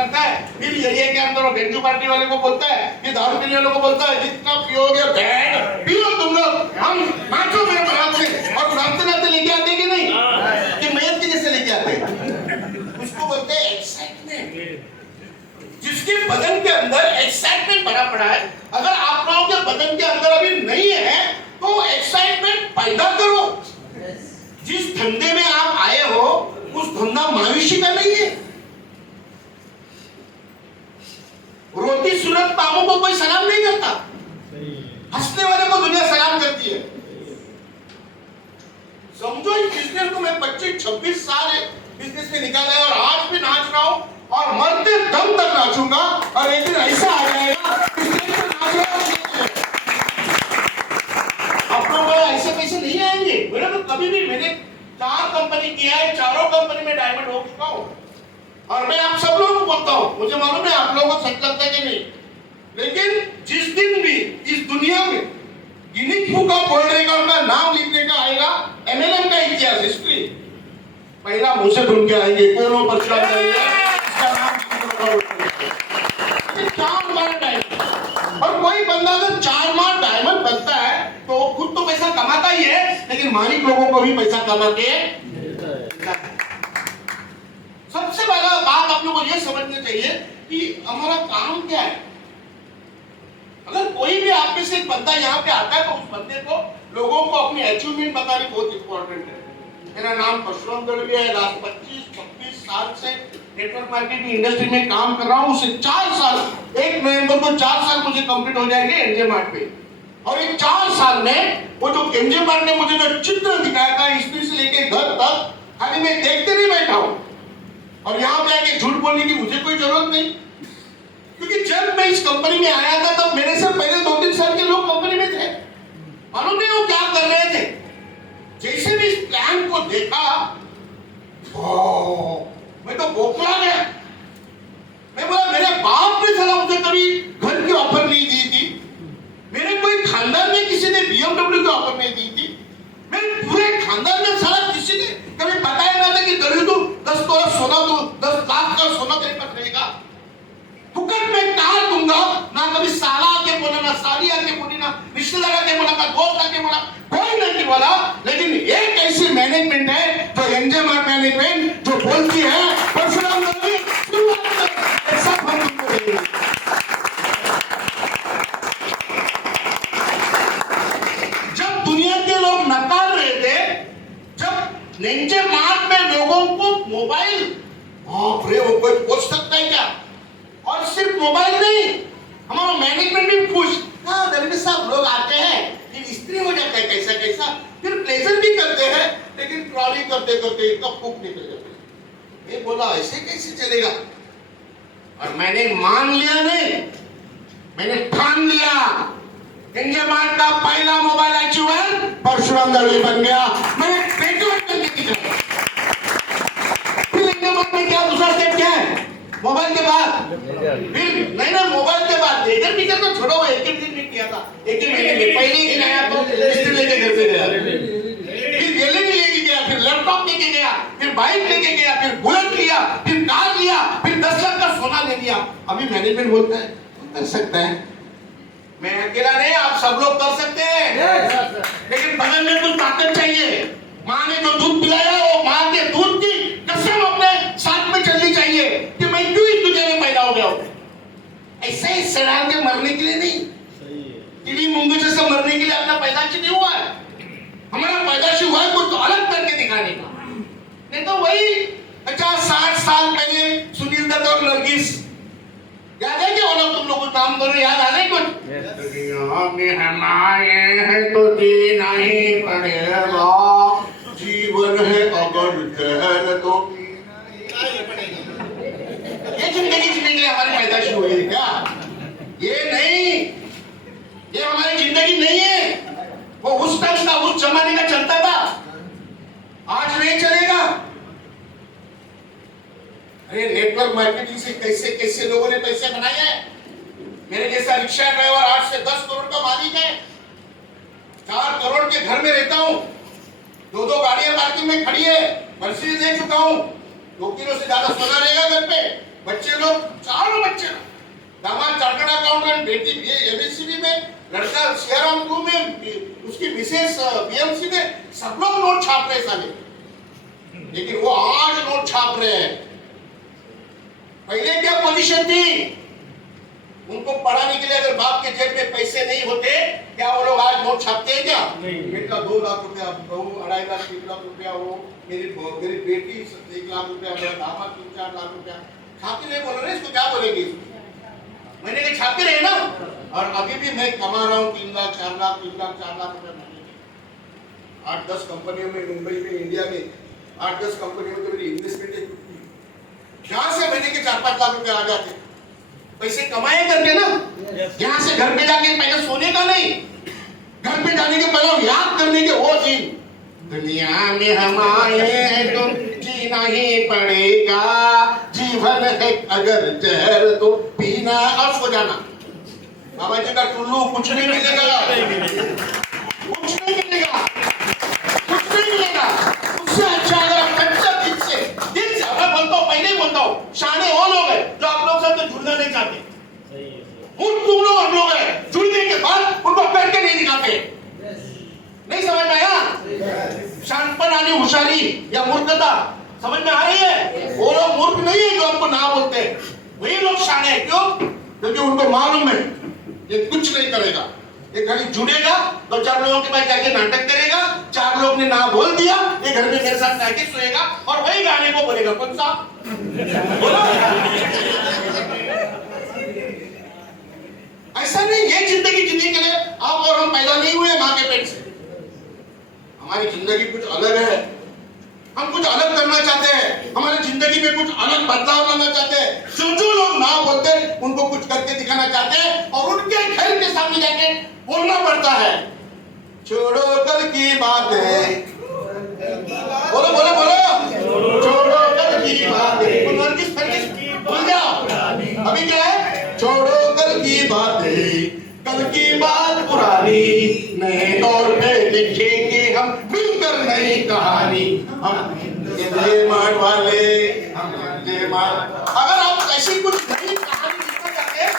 करता है, फिर एरिया के अंदर वो बेंजू पार्टी वाले को बोलता है, ये दारू पीने वालों को बोलता है, जितना पियोगे बैठ पियो तुम लोग, हम नाचो मेरे बारात से, और नाचते नाचते लेके आते कि नहीं कि मैयत के जैसे लेके आते हैं, उसको बोलते हैं एक्साइटमेंट। जिसके बदन के अंदर एक्साइटमेंट भरा पड़ा है, अगर आप लोगों के बदन के अंदर अभी नहीं है तो एक्साइटमेंट पैदा करो। जिस धंधे में आप आए हो उस धंधा मनुष्य का नहीं है। रोटी सूरत पामों को कोई सलाम नहीं करता, हंसने वाले को दुनिया सलाम करती है। समझो इस बिजनेस को मैं 25-26 साल बिजनेस में निकाला है और आज भी नाच रहा हूं और मरते दम तक नाचूंगा, और एक दिन ऐसा आ जाएगा आप लोग ऐसे पैसे नहीं आएंगे। मेरे तो कभी भी, मैंने 4 कंपनी किया है, चारों कंपनी में डायमंड हो चुका हूं, और मैं आप सब लोगों को बोलता हूं, मुझे मालूम है आप लोगों को सच लगता है कि नहीं, लेकिन जिस दिन भी इस दुनिया में Guinness book of world record का नाम लिखने का आएगा, एमएलएम का इतिहास हिस्ट्री पहला मुझसे ढूंढ के आएंगे, कौन परशुराम करेगा, इसका नाम 4 बार डायमंड। और कोई बंदा अगर 4 बार डायमंड बनता है तो खुद तो पैसा कमाता ही है, लेकिन मालिक लोगों को भी पैसा कमा के देता है। सबसे पहला बात आप लोगों को यह समझनी चाहिए कि हमारा काम क्या है। अगर कोई भी आप में से एक बंदा यहाँ पे आता है तो उस बंदे को लोगों को अपनी अचीवमेंट बतानी बहुत इंपॉर्टेंट है। मेरा नाम परशुराम दलवी है, लास्ट 25-26 साल से नेटवर्क मार्केटिंग इंडस्ट्री में काम कर रहा हूँ। उससे 4 साल, 1 नवंबर को 4 साल मुझे कंप्लीट हो जाएंगे एमजे मार्ट पे। और ये 4 साल में वो जो एमजे मार्ट ने मुझे जो चित्र दिखाया था स्त्री से लेके घर तक, खाली मैं देखते नहीं बैठा हूँ। और यहाँ पे आके झूठ बोलने की मुझे कोई जरूरत नहीं, क्योंकि जब मैं इस कंपनी में आया था तब मेरे से पहले 2-3 साल के लोग कंपनी में थे, मालूम नहीं वो क्या कर रहे थे। जैसे भी इस प्लान को देखा मैं तो बौखला गया। मैं बोला मेरे बाप ने साला मुझे कभी घर की ऑफर नहीं दी थी, मेरे कोई खानदान में किसी ने BMW की ऑफर नहीं दी थी, मेरे पूरे खानदान में साला किसी ने कभी बताया ना था कि दलित तू 10 तोला सोना, तू 10 लाख का सोना तेरे पास रहेगा, फुकट में कार दूंगा। ना कभी साला आके बोला, ना साली आके बोली, ना रिश्तेदार आके बोला, ना दोस्त आके बोला, कोई नहीं बोला। लेकिन एक ऐसी मैनेजमेंट है जो एमजे मार्ट मैनेजमेंट जो बोलती है परशुराम दलवी ऐसा हम तुमको देंगे। जब दुनिया के लोग नकार रहे थे, जब एमजे मार्ट में लोगों को मोबाइल, बाप रे वो कोई पूछ सकता है क्या, और सिर्फ मोबाइल नहीं, हमारा मैनेजमेंट भी खुश। हाँ दलवी साहब लोग आते हैं, फिर स्त्री हो जाता है कैसा कैसा, फिर प्लेजर भी करते हैं, लेकिन ट्रॉली करते करते इनका फूक निकल जाता है। मैं बोला ऐसे कैसे चलेगा, और मैंने मान लिया, नहीं मैंने ठान लिया, एमजे मार्ट का पहला मोबाइल अचीवर परशुराम दलवी बन गया। मैं ग्रेजुएट करके निकला। फिर एमजे मार्ट में क्या दूसरा स्टेप क्या है, मोबाइल के बाद फिर नहीं ना, मोबाइल के बाद लेजर भी करना छोड़ो, एक ही दिन में किया था, एक ही महीने में पहले ही नया तो मिस्त्री लेके घर पे गया, फिर एलईडी लेके गया, फिर लैपटॉप लेके गया, फिर बाइक लेके गया, फिर बुलेट लिया, फिर कार लिया, फिर 10 लाख का सोना ले लिया। अभी मैनेजमेंट बोलता है कर सकता है, मैं अकेला नहीं, आप सब लोग कर सकते हैं, लेकिन बगल में कुछ ताकत चाहिए। माँ ने जो दूध पिलाया वो माँ के दूध की कसम अपने साथ में चलनी चाहिए कि मैं क्यों इस दुनिया में पैदा हो गया हूं। ऐसे ही सड़ाल के मरने के लिए नहीं, चिड़ी मुंगी जैसे मरने के लिए अपना पैदाशी नहीं हुआ है। हमारा पैदाशी हुआ है कुछ अलग करके दिखाने का। नहीं तो वही 50-60 साल पहले सुनील दत्त और नरगिस, याद है क्या वो लोग, तुम लोग कुछ काम करो, याद आ रहा है कुछ, दुनिया में हम आए हैं तो जीना ही पड़ेगा, जीवन है अगर जहर तो ये जिंदगी जीने के लिए हमारी पैदाइश हुई है क्या, ये नहीं, ये हमारी जिंदगी नहीं है। वो उस टाइम का, उस जमाने का चलता था, आज नहीं चलेगा। अरे नेटवर्क मार्केटिंग से कैसे कैसे लोगों ने पैसे बनाए हैं। मेरे जैसा रिक्शा ड्राइवर 8 से 10 करोड़ का मालिक है, 4 करोड़ के घर में रहता हूँ, 2 गाड़ियां पार्किंग में खड़ी है, मर्सिडीज ले चुका हूँ, 2 किलो से ज्यादा सोना रहेगा घर पे, बच्चे लोग, चारों बच्चे लोग, दामाद चार्टर्ड अकाउंटेंट, बेटी एमएससीबी में, लड़का सीआरएम ग्रुप में, उसकी मिसेस बीएमसी में, सब लोग नोट छाप रहे साले। लेकिन वो आज नोट छाप रहे हैं। पहले क्या पोजीशन थी? उनको पढ़ाने के लिए अगर बाप के जेब में पैसे नहीं होते, क्या वो लोग आज नोट छापते हैं क्या? बेटा 2 लाख रुपया, बहू 2.5 लाख 3 लाख रुपया, वो मेरी बेटी 1 लाख रुपया, मेरा दामाद 3-4 लाख रुपया छापते नहीं बोल रहे, इसको क्या बोलेंगे? मैंने कहा छापते रहे ना। और अभी भी मैं कमा रहा हूँ 3 लाख 4 लाख 3 लाख 4 लाख रुपए महीने में। 8-10 कंपनियों में, मुंबई में, इंडिया में 8-10 कंपनियों में तो मेरी इन्वेस्टमेंट है। यहाँ से महीने के 4-5 लाख रुपए आ जाते, पैसे कमाए करके ना। यहाँ से घर पे जाके पहले सोने का नहीं, घर पे जाने के पहले याद करने के वो दिन, दुनिया में हम आए तो जीना ही पड़ेगा, जीवन है अगर जहर तो पीना, और सो जाना। बाबा जी का टुल्लू, कुछ नहीं मिलेगा, कुछ नहीं मिलेगा, कुछ नहीं मिलेगा। उससे अच्छा अगर कच्चा दिल से मैं बोलता हूँ, पहले ही बोलता हूँ, शाने वो लोग हैं जो आप लोग से तो जुड़ना नहीं चाहते। तुम लोग हम लोग हैं, जुड़ने के बाद उनको करके नहीं दिखाते। नहीं समझ में आया? शानपन आनी, होशियारी या मूर्खता समझ में आ रही है? वो लोग मूर्ख नहीं है जो हमको ना बोलते, वही लोग शाने हैं। क्यों? क्योंकि उनको मालूम है ये कुछ नहीं करेगा, ये खाली जुड़ेगा, 2-4 लोगों के पास जाके नाटक करेगा, 4 लोग ने ना बोल दिया, ये घर में मेरे साथ जाके सोएगा और वही गाने को बोलेगा। कौन सा? बोलो। ऐसा नहीं, ये जिंदगी जीने के लिए आप और हम पैदा नहीं हुए मां के पेट से। हमारी जिंदगी कुछ अलग है, हम कुछ अलग करना चाहते हैं, हमारी जिंदगी में कुछ अलग बदलाव लाना चाहते हैं। जो लोग ना बोलते उनको कुछ करके दिखाना चाहते हैं और उनके घर के सामने जाके बोलना पड़ता है। छोड़ो कल की बातें, बोलो बोलो बोलो, छोड़ो कल की बातें, भूल जाओ। अभी क्या है? छोड़ो कल की बातें, कल की बात पुरानी, नए दौर पे लिखेंगे हम मिलकर नई कहानी। हम जय मान वाले, हम जय मान। अगर आप ऐसी कुछ नई कहानी लिखना चाहते हैं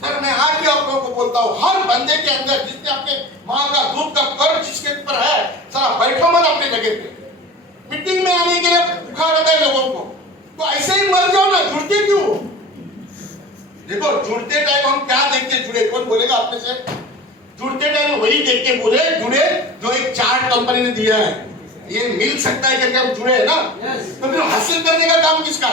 तो मैं आज भी आप लोगों को बोलता हूँ, हर बंदे के अंदर जिसने अपने माँ का दूध का कर्ज जिसके ऊपर है, सारा बैठो मत अपने जगह पे। मीटिंग में आने के लिए उखाड़ है लोगों को, तो ऐसे ही मर जाओ ना। जुड़ते क्यों? देखो, जुड़ते टाइम हम क्या देख के जुड़े? कौन बोलेगा अपने से? जुड़ते टाइम वही देख के जुड़े जो एक चार्ट कंपनी ने दिया है, ये मिल सकता है करके हम जुड़े है ना। तो फिर हासिल करने का काम किसका?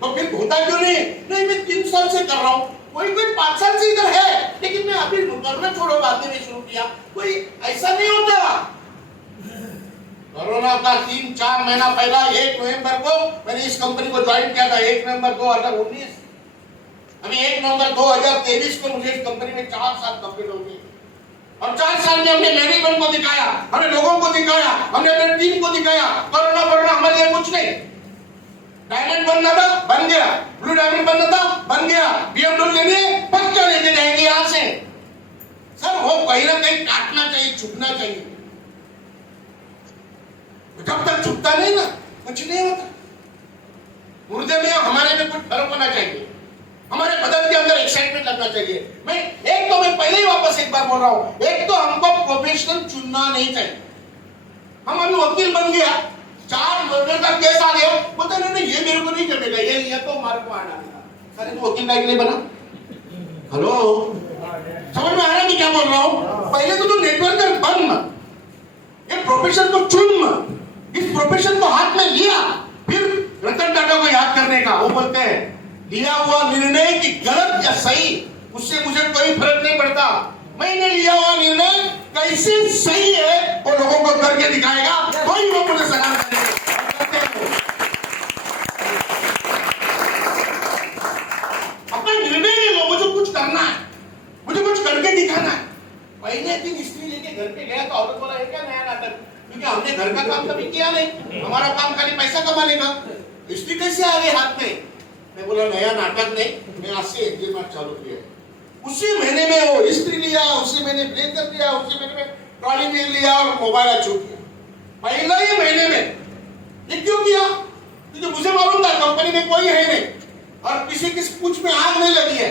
तो फिर होता क्यों नहीं? नहीं, मैं 3 साल से कर रहा हूँ, कोई 5 साल से इधर है, लेकिन मैं अभी करना छोड़ो, बाद में शुरू किया। कोई ऐसा नहीं होता। कोरोना का 3-4 महीना पहला 1 नवंबर को मैंने इस कंपनी को ज्वाइन किया था, 1 नवंबर 2019। अभी 1 नवंबर 2023 को मुझे इस कंपनी में 4 साल कंप्लीट हो गए। और 4 साल में हमने मैनेजमेंट को दिखाया, हमने लोगों को दिखाया, हमने अपनी टीम को दिखाया। कोरोना हमारे लिए कुछ नहीं। डायमंड बनना था, बन गया। ब्लू डायमंड बनना था, बन गया। BMW लेने पक्का लेके जाएंगे यहाँ से। सर वो कहीं ना कहीं काटना चाहिए, छुपना चाहिए। जब तक छुपता नहीं ना, कुछ नहीं होता। मुर्दे में हमारे में कुछ फर्क होना चाहिए, हमारे बदन के अंदर एक्साइटमेंट लगना चाहिए। मैं पहले ही वापस एक बार बोल रहा हूँ, एक तो हमको प्रोफेशनल चुनना नहीं चाहिए। हम अभी वकील बन गया, 4 मर्डर का केस आ गया, बोलते नहीं ये मेरे को नहीं करने, ये तो मार को आना देगा। सर तो वकील के लिए बना। हेलो, समझ में आ रहा है कि क्या बोल रहा हूँ? पहले तो तुम नेटवर्क बन मत, ये प्रोफेशन को चुन मत। इस प्रोफेशन को हाथ में लिया, फिर रतन टाटा को याद करने का। वो बोलते हैं लिया हुआ निर्णय की गलत या सही, उससे मुझे कोई फर्क नहीं पड़ता। मैंने लिया हुआ निर्णय कैसे सही है वो लोगों को करके दिखाएगा, वही वो मुझे सलाम करेंगे। अपना निर्णय ले लो, मुझे कुछ करना है, मुझे कुछ करके दिखाना है। पहले दिन स्त्री लेके घर पे गया तो औरत बोला है क्या नया नाटक, क्योंकि हमने घर का काम कभी किया नहीं, हमारा काम खाली पैसा कमाने का। स्त्री कैसे आ गई हाथ में? मैं बोला नया नाटक नहीं, मैं आज से एग्रीमेंट चालू किया। उसी महीने में वो स्त्री लिया, उसी महीने ब्लेजर लिया, उसी महीने में ट्रॉली बैग लिया और मोबाइल छूट गया। पहले ही महीने में किया? क्योंकि मुझे मालूम था कंपनी में कोई है नहीं और किसी किस पूछ में आग नहीं लगी है,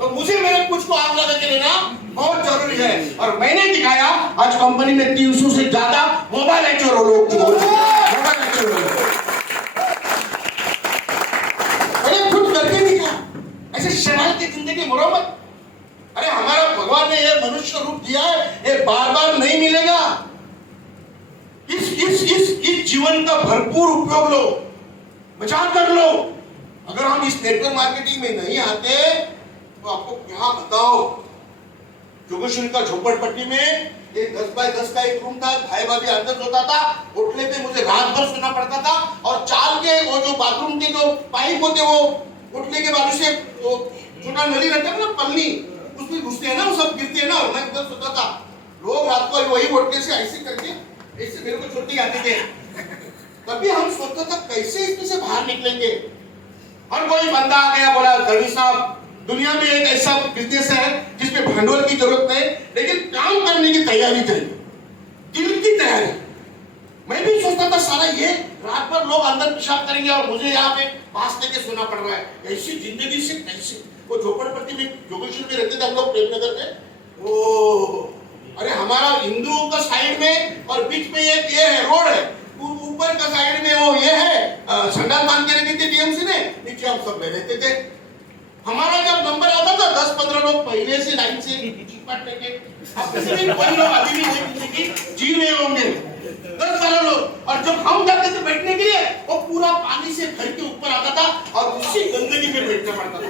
तो मुझे मेरे पूछ को आग लगा के लेना बहुत जरूरी है। और मैंने दिखाया आज कंपनी में 300 से ज्यादा मोबाइल एक्चुअल लोग की मोबाइल एक्चुअल मैंने खुद करके दिखा। ऐसे शैतान की जिंदगी मुरम्मत, अरे हमारा भगवान ने ये मनुष्य रूप दिया है, ये बार बार नहीं मिलेगा। इस जीवन का भरपूर उपयोग लो, बचा कर लो। अगर हम इस नेटवर्क मार्केटिंग में नहीं आते तो आपको क्या बताओ। जोगेश्वरी का झोपड़पट्टी में एक 10 बाय 10 का एक रूम था, भाई भाभी अंदर सोता था, होटले पे मुझे रात भर सोना पड़ता था। और चाल के वो जो बाथरूम के जो पाइप होते वो होटले के बाजू से वो छोटा नली रहता है ना, पन्नी, उसमें घुसते हैं ना, वो सब गिरते हैं ना, मैं उधर सोता था। लोग रात को वही होटले से ऐसे करके ऐसे मेरे को छोटी आते थे। तभी हम सोचता था कैसे इसमें से बाहर निकलेंगे। और कोई बंदा आ गया, बोला दरवी साहब दुनिया में एक ऐसा बिजनेस है जिसमें भांडवल की जरूरत नहीं, लेकिन काम करने की तैयारी चाहिए, दिल की तैयारी। मैं भी सोचता था सारा ये रात भर लोग अंदर पेशाब करेंगे और मुझे यहाँ पे पास लेके सोना पड़ रहा है, ऐसी जिंदगी से कैसे। वो झोपड़पट्टी में जोगेश्वरी में रहते थे हम लोग, प्रेमनगर में। ओ अरे हमारा हिंदुओं का साइड में और बीच में एक ये है रोड है, ऊपर का साइड में वो ये है संडाल बांध के रखी थी डीएमसी ने, नीचे हम सब रहते थे। हमारा जब नंबर आता था 10-15 लोग पहले से लाइन से चिपट लेके, अब किसी भी कोई लोग अभी भी वही जिंदगी जी रहे होंगे 10-12 लोग। और जब हम जाते थे बैठने के लिए वो पूरा पानी से घर के ऊपर आता था और उसी गंदगी में बैठना पड़ता था।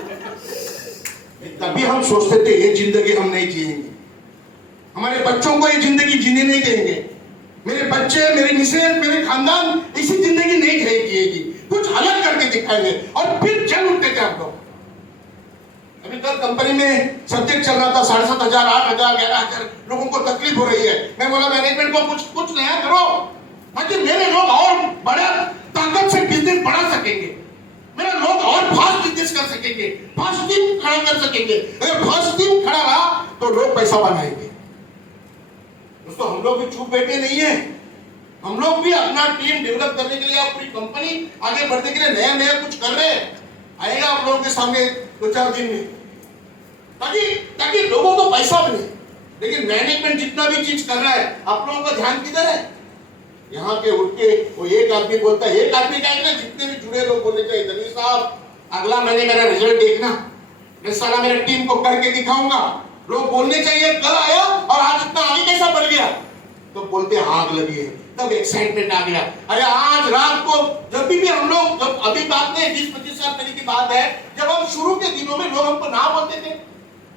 तभी हम सोचते थे ये जिंदगी हम नहीं जिएंगे, हमारे बच्चों को ये जिंदगी जीने नहीं देंगे, मेरे बच्चे, मेरे मिसेज, मेरे खानदान इसी जिंदगी नहीं जिएगी, कुछ अलग करके दिखाएंगे। और फिर चल उठते थे हम लोग। अभी कल कंपनी में सब्जेक्ट चल रहा था, 7,500, 8,000, 11,000 लोगों को तकलीफ हो रही है। मैं बोला मैनेजमेंट को कुछ नया करो ताकि मेरे लोग और बड़ा ताकत से बिजनेस बढ़ा सकेंगे, मेरे लोग और फास्ट बिजनेस कर सकेंगे, फास्ट टीम खड़ा कर सकेंगे। अगर फास्ट टीम खड़ा रहा तो लोग पैसा बनाएंगे। दोस्तों हम लोग भी चुप बैठे नहीं है, हम लोग भी अपना टीम डेवलप करने के लिए, अपनी कंपनी आगे बढ़ने के लिए नया नया कुछ कर रहे हैं। आएगा आप लोगों के सामने 2-4 दिन में, ताकि लोगों को पैसा मिले। लेकिन मैनेजमेंट जितना भी चीज कर रहा है, आप लोगों का ध्यान किधर है? यहाँ पे उठ के वो एक आदमी बोलता है, एक आदमी का जितने भी जुड़े लोग बोलने चाहिए, दरवी साहब अगला महीने मेरा रिजल्ट देखना, मैं साला मेरे टीम को करके दिखाऊंगा। लोग बोलने चाहिए कल आया और आज इतना आगे कैसा बढ़ गया, तो बोलते आग लगी है, तब एक्साइटमेंट आ गया। अरे आज रात को जब भी हम लोग, जब अभी बात नहीं 20-25 साल पहले की बात है, जब हम शुरू के दिनों में लोग हमको ना बोलते थे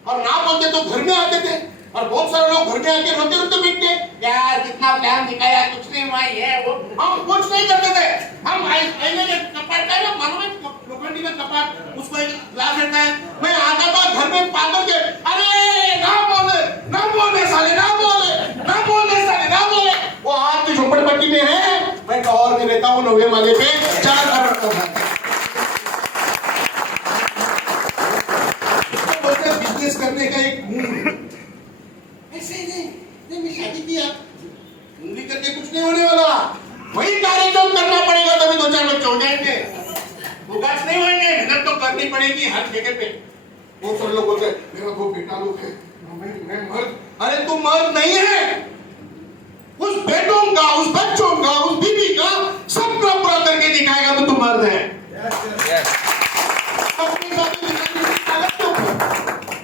और ना बोलते तो घर में आते थे और बहुत सारे लोग घर में आके रोते रोते बैठते, यार कितना प्लान दिखाया, कुछ नहीं हुआ, ये वो। हम कुछ नहीं करते थे, हम कपाट का ना मालूम लोखंडी का कपाट, उसको एक ग्लास रहता है, मैं आता था घर में पागल के, अरे ना बोले साले, ना बोले साले, ना बोले। वो आज तो झोपड़पट्टी में है, मैं लाहौर में रहता हूँ, नवे वाले पे 4 घर रखता था। बिजनेस करने का एक ऐसे ही नहीं मैं शादी किया उंगली करके कुछ नहीं होने वाला, वही कार्य जो करना पड़ेगा, तभी 2-4 बच्चे हो जाएंगे, विकास नहीं होंगे। मेहनत तो करनी पड़ेगी हर जगह पे। बहुत सारे लोग बोलते हैं मेरा 2 बेटा लोग है, मैं मर्द। अरे तू मर्द नहीं है, उस बेटों का, उस बच्चों का, उस बीवी का सबका पूरा करके दिखाएगा तो तू मर्द है।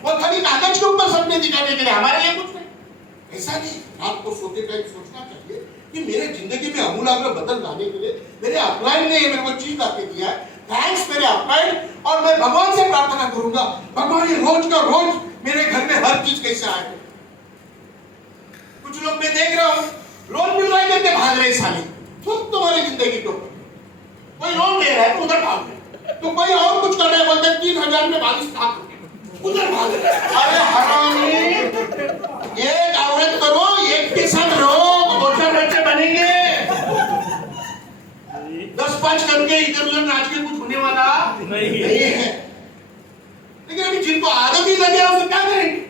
वो खाली कागज के ऊपर सपने दिखाने के लिए, हमारे लिए कुछ नहीं। ऐसा नहीं, आपको सोते टाइम सोचना चाहिए कि मेरे जिंदगी में अमूलाग्र बदल लाने के लिए मेरे अपलाइन ने मेरे को चीज आके दिया है, थैंक्स मेरे अपलाइन। और मैं भगवान से प्रार्थना करूंगा, भगवान ये रोज का रोज मेरे घर में हर चीज कैसे आए। कुछ लोग मैं देख रहा हूँ लोन मिल रहा है करके भाग रहे साले, खुद तुम्हारी जिंदगी के ऊपर कोई लोन ले रहा है तो उधर भाग रहे, तो कोई और कुछ कर रहा है, बोलते 3,000 में 22 लाख उधर भाग रहे। अरे हरामी, एक औरत करो, एक के साथ रहो, 2-4 बच्चे बनेंगे, 10-5 करके इधर उधर नाच के कुछ होने वाला नहीं है। लेकिन अभी जिनको आदत ही लगे उसे क्या करेंगे,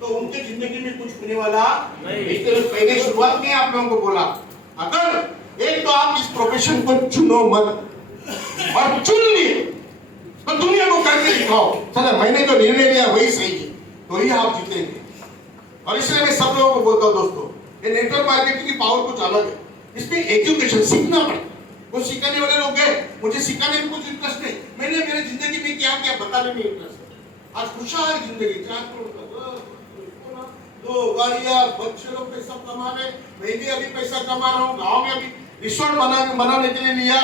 तो उनके जिंदगी में कुछ होने वाला नहीं। इसलिए पहले शुरुआत में आप लोगों को बोला, अगर एक तो आप इस प्रोफेशन को चुनो मत, और चुन लिए तो दुनिया को करके दिखाओ, चलो मैंने जो निर्णय लिया वही सही है, तो ही आप जीतेंगे। और इसलिए मैं सब लोगों को बोलता हूँ दोस्तों, ये नेटवर्क मार्केटिंग की पावर कुछ अलग है, इसमें एजुकेशन सीखना पड़ता है। वो सिखाने वाले लोग गए, मुझे सिखाने में कुछ इंटरेस्ट नहीं, मैंने मेरे जिंदगी में क्या क्या बताने में इंटरेस्ट है। आज खुशहाल जिंदगी, 4 करोड़ दो गाड़ियां, बच्चे लोग पैसा कमा रहे, मैं भी अभी पैसा कमा रहा हूँ, गाँव में अभी रिसोर्ट बनाने के लिए लिया,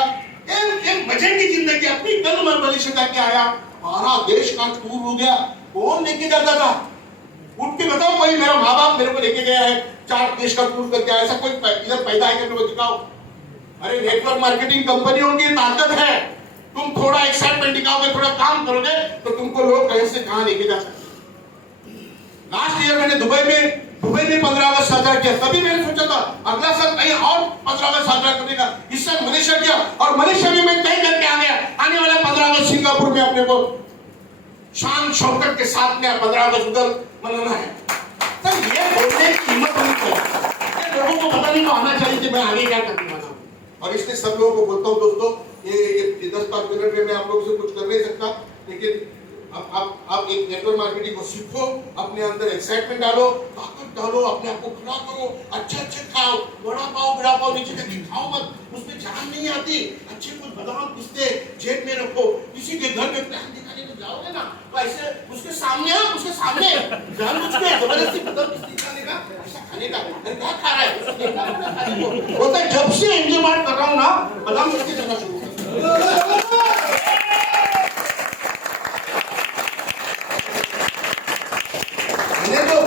एक मजे की जिंदगी। अपनी कल मैं मलेशिया जाके आया, 12 देश का टूर हो गया, कौन लेके जाता था? उठ के बताओ, कोई मेरा माँ बाप मेरे को लेके गया है 4 देश का टूर करके आया, ऐसा कोई इधर पैदा है कि दिखाओ। अरे नेटवर्क मार्केटिंग कंपनियों की ताकत है, तुम थोड़ा एक्साइटमेंट दिखाओगे, थोड़ा काम करोगे तो तुमको लोग कहीं से कहां लेके जा सकते। लास्ट ईयर मैंने दुबई में 15 अगस्त साझा किया, तभी मैंने सोचा था अगला साल कहीं और 15 अगस्त साझा करने का, इस साल मलेशिया किया, और मलेशिया में मैं तय करके आ गया, आने वाला 15 अगस्त सिंगापुर में अपने को शान शौकत के साथ में 15 अगस्त उधर मनाना है। सर ये बोलने की हिम्मत होनी चाहिए, लोगों को पता नहीं तो आना चाहिए कि मैं आगे क्या करने वाला हूँ। और इसलिए सब लोगों को बोलता हूँ दोस्तों, ये 10-5 मिनट में मैं आप लोगों से कुछ कर नहीं सकता, लेकिन आप एक नेटवर्क मार्केटिंग को सीखो, अपने अंदर एक्साइटमेंट डालो, ताकत डालो, अपने आप को खड़ा करो, अच्छे खाओ, बड़ा पाव नीचे करके खाओ मत, उसमें जान नहीं आती। अच्छे कुछ बादाम पिस्ते जेब में रखो, किसी के घर में प्लान दिखाने को जाओगे ना तो ऐसे उसके सामने जानबूझ के जबरदस्ती बादाम पिस्ते खाने का, ऐसा खाने का, क्या खा रहा है वो तो जब से एंजॉय मार्ट कर रहा हूँ ना, बादाम पिस्ते खाना शुरू कर।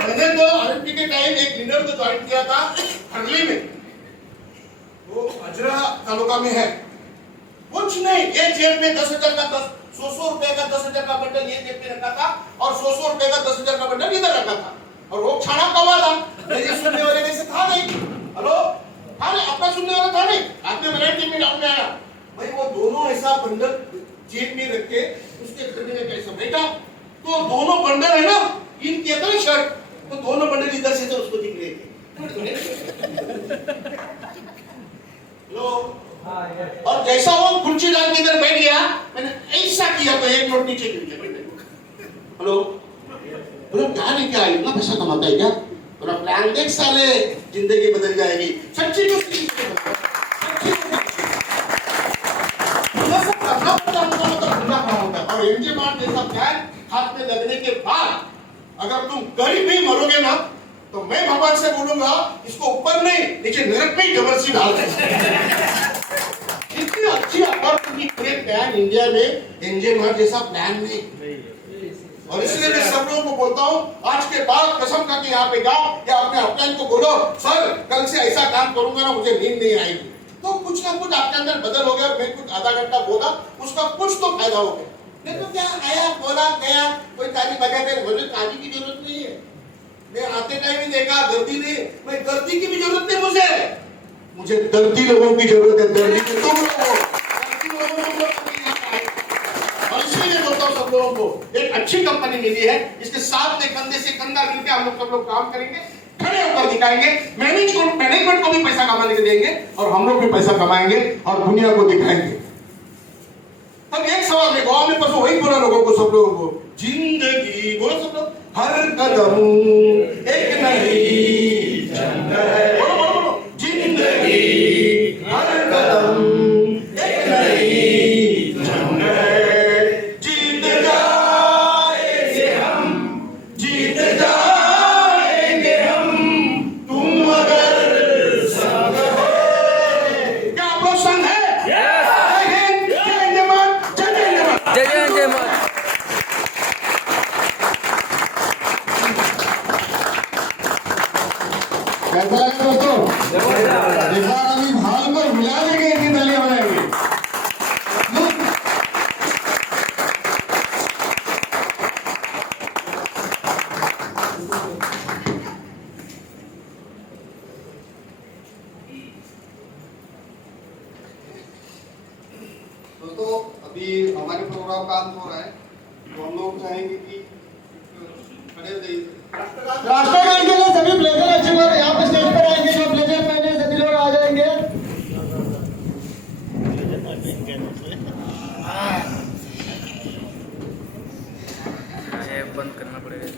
मैंने तो आरएमपी के टाइम एक लीडर को ज्वाइन किया था हरली में, वो अजरा तालुका में है, कुछ नहीं, ये जेब में 10,000 का 100 रुपए का 10,000 का बंडल ये जेब में रखा था, और 100 रुपए का 10,000 का बंडल इधर रखा था, और वो छाना कौवा था, ये सुनने वाले में से था नहीं, हेलो था नहीं, अपना सुनने वाला था नहीं, आपने मेरे टीम में डाउन में आया भाई, वो दोनों ऐसा बंडल जेब में रख के उसके घर में कैसा बैठा, तो दोनों बंडल है ना, इन किया था ना शर्ट, तो दोनों बंडल इधर से तो उसको दिख रहे थे। लो और जैसा वो कुर्सी डाल के इधर बैठ गया, मैंने ऐसा किया तो 1 नोट नीचे गिर गया। हेलो बोलो क्या नहीं, क्या इतना पैसा कमाता है क्या? थोड़ा प्लान देख साले, जिंदगी बदल जाएगी। सच्ची और एनजे मार्ट जैसा प्लान हाथ में लगने के बाद अगर तुम गरीब भी मरोगे ना, तो मैं भगवान से बोलूंगा इसको ऊपर नहीं नीचे नरक में जबरदस्ती डाल दे। इतनी अच्छी अपॉर्चुनिटी क्रिएट प्लान इंडिया में एनजे मार्ट जैसा प्लान नहीं। और इसलिए मैं सब लोगों को बोलता हूँ, आज के बाद कसम खा के यहाँ पे जाओ या अपने अपलाइन को बोलो, सर कल से ऐसा काम करूंगा ना, मुझे नींद नहीं आएगी, तो कुछ ना कुछ आपके अंदर बदल हो गया। मैं कुछ आधा घंटा बोला, उसका कुछ तो फायदा हो गया, नहीं तो क्या आया बोला गया, कोई ताली बजा के, मुझे ताली की जरूरत नहीं है। मैं आते टाइम ही देखा गर्दी नहीं, मैं गर्दी की भी जरूरत नहीं, मुझे दर्दी लोगों की जरूरत है, दर्दी के तुम लोगों। और इसलिए बोलता हूँ सब लोगों को, एक अच्छी कंपनी मिली है, इसके साथ में कंधे से कंधा मिलकर हम लोग सब लोग काम करेंगे, खड़े होकर दिखाएंगे, मैनेजमेंट को भी पैसा कमाने के देंगे, और हम लोग भी पैसा कमाएंगे और दुनिया को दिखाएंगे। अब एक सवाल है, गाँव में परसों वही बोला लोगों को, सब लोगों को, जिंदगी बोलो सब लोग, हर कदम एक नई जंगल, बोलो बोलो बोलो, जिंदगी हर कदम एक नई जंगल, जीत जाएंगे हम, जीत जाएंगे हम, तुम अगर संग हो। क्या आप लोग संग है? जय मां। कैसा लगा दोस्तों? एक बार अभी भाल को मिला देंगे, इतनी तालियां बजाएंगे। दोस्तों अभी हमारे प्रोग्राम का अंत हो रहा है, तो हम लोग चाहेंगे कि खड़े हो जाइए। राष्ट्रगान के लिए सभी ब्लेजर अच्छे लोग यहाँ पे स्टेज पर आएंगे, जो ब्लेजर पहने सभी लोग आ जाएंगे। ये बंद करना पड़ेगा।